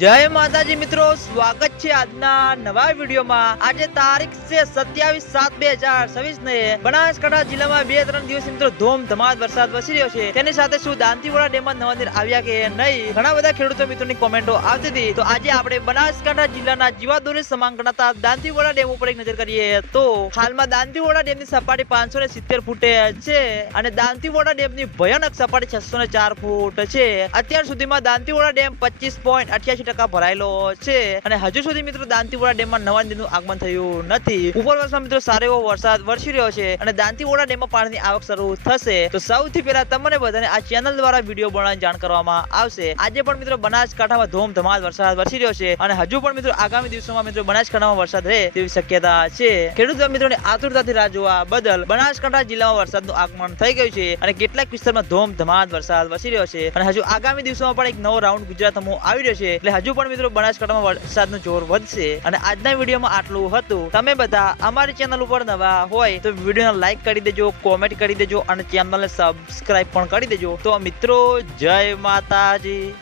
જય માતાજી મિત્રો, સ્વાગત છે આજના નવા વિડીયોમાં। આજે તારીખ છે 27/7/2026 ને બનાસકાંઠા જિલ્લામાં 2-3 દિવસ મિત્રો ધોમધમાટ વરસાદ વરસી રહ્યો છે। તેની સાથે શું દાંતીવાડા ડેમમાં નવા નીર આવ્યા કે નહીં, ઘણા બધા ખેડૂતો મિત્રોની કોમેન્ટો આવતી હતી। તો આજે આપણે બનાસકાંઠા જિલ્લાના જીવાદોરી સમાન ગણાતા દાંતીવાડા ડેમ ઉપર એક નજર કરીએ તો હાલમાં દાંતીવાડા ડેમની સપાટી 570 ફૂટે છે અને દાંતીવાડા ડેમની ભયાનક સપાટી 604 ફૂટ છે। અત્યાર સુધીમાં દાંતીવાડા ડેમ 25.88% ભરાયેલો છે અને હજુ સુધી મિત્રો દાંતીવાડા ડેમમાં નવા નીરનું આગમન થયું નથી। ઉપરવાસમાં મિત્રો સારો એવો વરસાદ વરસી રહ્યો છે અને દાંતીવાડા ડેમમાં પાણીની આવક શરૂ થશે। તો સૌથી પહેલા તમને બધાને આ ચેનલ દ્વારા વિડીયો બનાવીને જાણ કરવામાં આવશે। આજે પણ મિત્રો બનાસકાંઠામાં ધોમધમાટ વરસાદ વરસી રહ્યો છે અને હજુ પણ મિત્રો આગામી દિવસોમાં મિત્રો બનાસકાંઠામાં વરસાદ રહે તેવી શક્યતા છે। ખેડૂત મિત્રોની આતુરતાથી રાહ જોવા બદલ બનાસકાંઠા જિલ્લામાં વરસાદનું આગમન થઈ ગયું છે અને કેટલાક વિસ્તારમાં ધોમધમાટ વરસાદ વરસી રહ્યો છે અને હજુ આગામી દિવસોમાં પણ એક નવો રાઉન્ડ ગુજરાતમાં આવી રહ્યો છે, એટલે હજુ પણ મિત્રો બનાસકાંઠામાં વરસાદનું જોર વધશે। અને આજના વિડીયોમાં આટલું હતું। તમે બધા અમારી ચેનલ ઉપર નવા હોય તો વિડીયોને લાઈક કરી દેજો, કોમેન્ટ કરી દેજો અને ચેનલને સબસ્ક્રાઇબ પણ કરી દેજો। તો મિત્રો જય માતાજી।